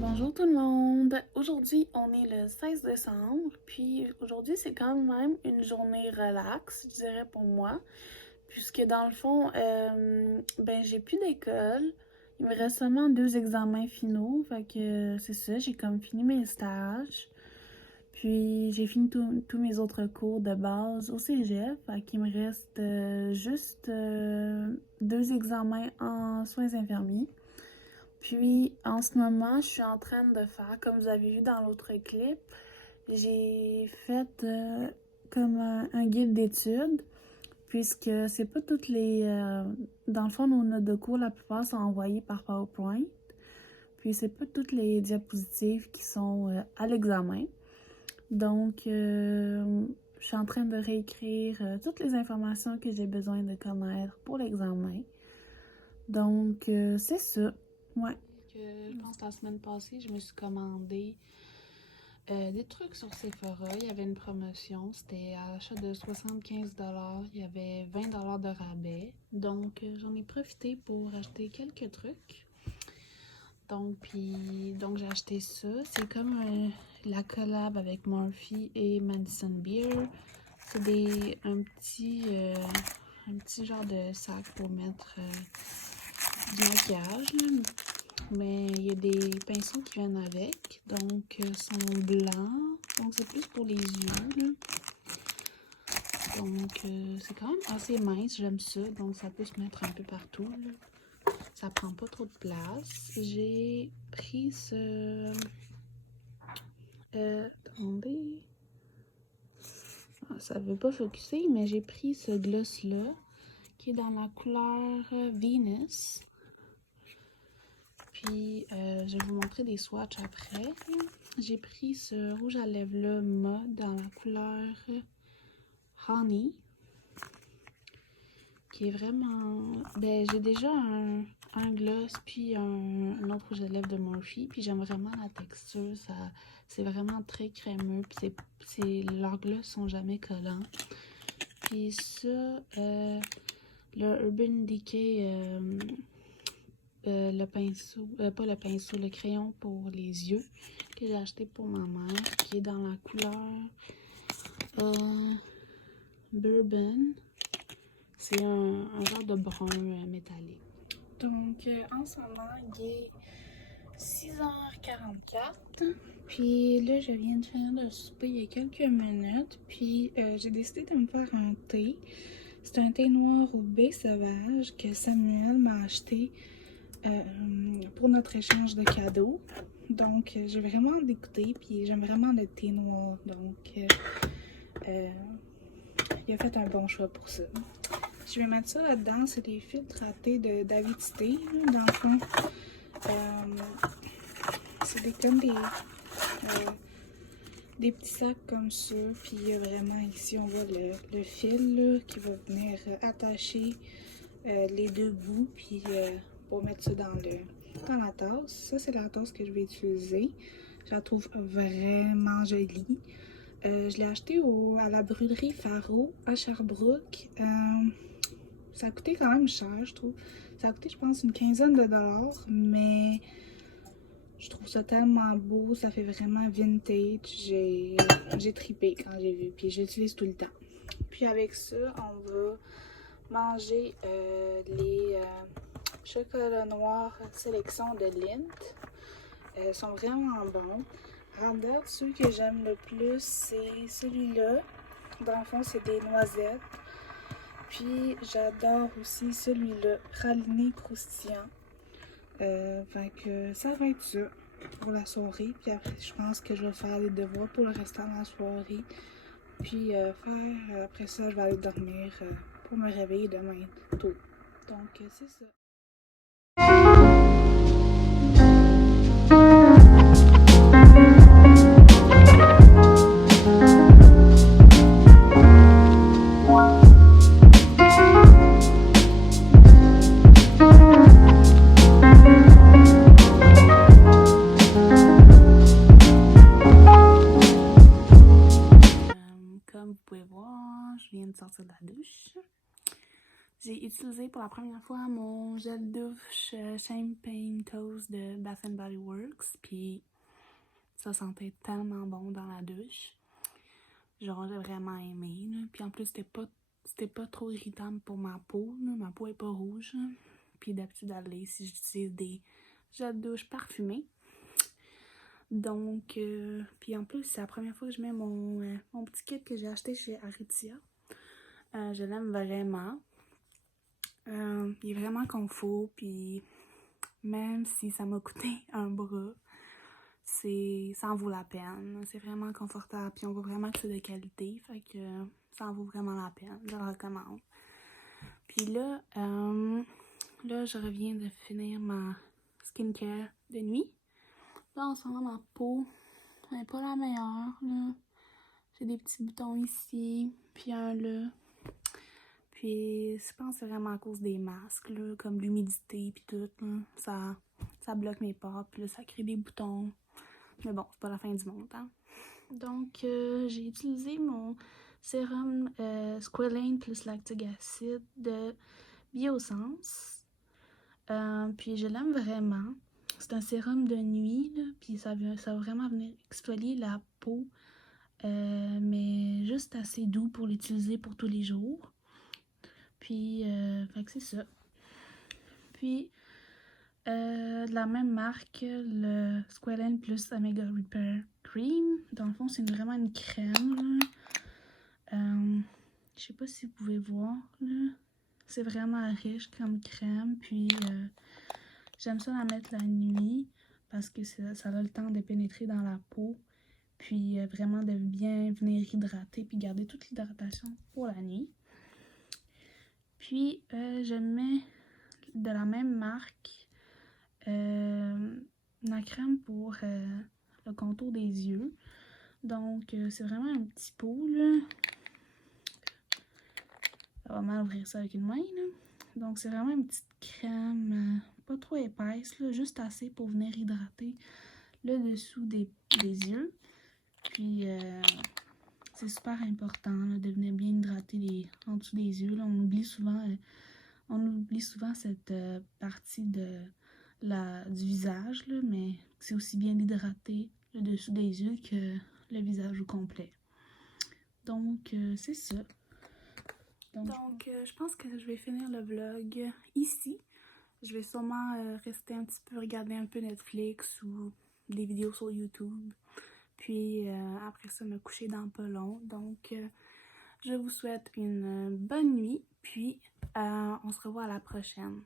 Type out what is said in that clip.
Bonjour tout le monde! Aujourd'hui, on est le 16 décembre, puis aujourd'hui, c'est quand même une journée relax, je dirais pour moi, puisque dans le fond, j'ai plus d'école. Il me reste seulement 2 examens finaux, fait que c'est ça, j'ai comme fini mes stages. Puis j'ai fini tous mes autres cours de base au cégep, fait qu'il me reste juste 2 examens en soins infirmiers. Puis en ce moment, je suis en train de faire, comme vous avez vu dans l'autre clip, j'ai fait comme un guide d'études, puisque c'est pas toutes les... dans le fond, nos notes de cours, la plupart sont envoyées par PowerPoint. Puis c'est pas toutes les diapositives qui sont à l'examen. Donc, je suis en train de réécrire toutes les informations que j'ai besoin de connaître pour l'examen. Donc, c'est ça. Ouais. Je pense que la semaine passée, je me suis commandé des trucs sur Sephora. Il y avait une promotion. C'était à l'achat de 75$. Il y avait 20$ de rabais. Donc, j'en ai profité pour acheter quelques trucs. Donc, j'ai acheté ça. C'est comme la collab avec Morphe et Madison Beer. C'est un petit genre de sac pour mettre du maquillage, là. Mais il y a des pinceaux qui viennent avec, donc sont blancs, donc c'est plus pour les yeux, là. Donc c'est quand même assez mince, j'aime ça, donc ça peut se mettre un peu partout, là. Ça prend pas trop de place. J'ai pris ce... attendez... ça veut pas focuser, mais j'ai pris ce gloss-là, qui est dans la couleur Venus. Puis, je vais vous montrer des swatchs après. J'ai pris ce rouge à lèvres-là mode dans la couleur Honey. Qui est vraiment... j'ai déjà un gloss puis un autre rouge à lèvres de Morphe. Puis j'aime vraiment la texture. C'est vraiment très crémeux. Puis leurs gloss sont jamais collants. Puis ça, le Urban Decay... le pinceau, pas le pinceau, le crayon pour les yeux que j'ai acheté pour ma mère, qui est dans la couleur Bourbon. C'est un genre de brun métallique. Donc, en ce moment, il est 6h44. Puis là, je viens de finir de souper il y a quelques minutes. Puis j'ai décidé de me faire un thé. C'est un thé noir au baie sauvage que Samuel m'a acheté pour notre échange de cadeaux. Donc, j'ai vraiment d'écouter, puis j'aime vraiment le thé noir. Donc, il a fait un bon choix pour ça. Je vais mettre ça là-dedans. C'est des filtres à thé de David Thé, dans le fond. C'est comme des petits sacs comme ça. Puis, vraiment, ici, on voit le fil là, qui va venir attacher les deux bouts. Puis, pour mettre ça dans la tasse. Ça, c'est la tasse que je vais utiliser. Je la trouve vraiment jolie. Je l'ai acheté à la brûlerie Faro à Sherbrooke. Ça a coûté quand même cher, je trouve. Ça a coûté, je pense, une quinzaine de dollars, mais je trouve ça tellement beau. Ça fait vraiment vintage. J'ai trippé quand j'ai vu, puis je l'utilise tout le temps. Puis avec ça, on va manger les chocolats noirs sélection de Lindt. Ils sont vraiment bons. En date, ceux que j'aime le plus, c'est celui-là. Dans le fond, c'est des noisettes. Puis, j'adore aussi celui-là, praliné croustillant. Fait que ça va être ça pour la soirée. Puis après, je pense que je vais faire les devoirs pour le restant de la soirée. Puis, après ça, je vais aller dormir pour me réveiller demain tôt. Donc, c'est ça. Comme vous pouvez voir, je viens de sortir de la douche. J'ai utilisé pour la première fois mon gel douche Champagne Toast de Bath & Body Works, puis ça sentait tellement bon dans la douche. Genre, j'ai vraiment aimé, là. Puis en plus, c'était pas trop irritable pour ma peau, là. Ma peau est pas rouge, là. Puis d'habitude, elle l'est si j'utilise des gels douche parfumés. Donc, puis en plus, c'est la première fois que je mets mon petit kit que j'ai acheté chez Aritzia. Je l'aime vraiment. Il est vraiment confort, puis même si ça m'a coûté un bras, ça en vaut la peine. C'est vraiment confortable, puis on voit vraiment que c'est de qualité, fait que ça en vaut vraiment la peine. Je le recommande. Puis là, je reviens de finir ma skincare de nuit. Là, en ce moment, ma peau n'est pas la meilleure, là. J'ai des petits boutons ici, puis un là. Puis, je pense que c'est vraiment à cause des masques, là, comme l'humidité puis tout, là. Ça bloque mes pores, puis là, ça crée des boutons. Mais bon, c'est pas la fin du monde, hein. Donc, j'ai utilisé mon sérum Squalane plus lactic acid de Biossance. Puis, je l'aime vraiment. C'est un sérum de nuit, là, puis ça va vraiment venir exfolier la peau, mais juste assez doux pour l'utiliser pour tous les jours. Puis, fait que c'est ça. Puis, de la même marque, le Squalane plus Omega Repair Cream. Dans le fond, c'est vraiment une crème, là. Je sais pas si vous pouvez voir, là. C'est vraiment riche comme crème. Puis, j'aime ça la mettre la nuit parce que ça a le temps de pénétrer dans la peau. Puis, vraiment de bien venir hydrater puis garder toute l'hydratation pour la nuit. Puis, je mets de la même marque la crème pour le contour des yeux. Donc, c'est vraiment un petit pot, là. Ça va mal ouvrir ça avec une main, là. Donc, c'est vraiment une petite crème, pas trop épaisse, là, juste assez pour venir hydrater le dessous des yeux. Puis, c'est super important là, de venir bien hydrater en dessous des yeux. Là. On oublie souvent cette partie du visage, là, mais c'est aussi bien d'hydrater le dessous des yeux que le visage au complet. Donc, c'est ça. Donc, je pense que je vais finir le vlog ici. Je vais sûrement rester un petit peu, regarder un peu Netflix ou des vidéos sur YouTube. Puis après ça, me coucher dans pas long. Donc, je vous souhaite une bonne nuit. Puis, on se revoit à la prochaine.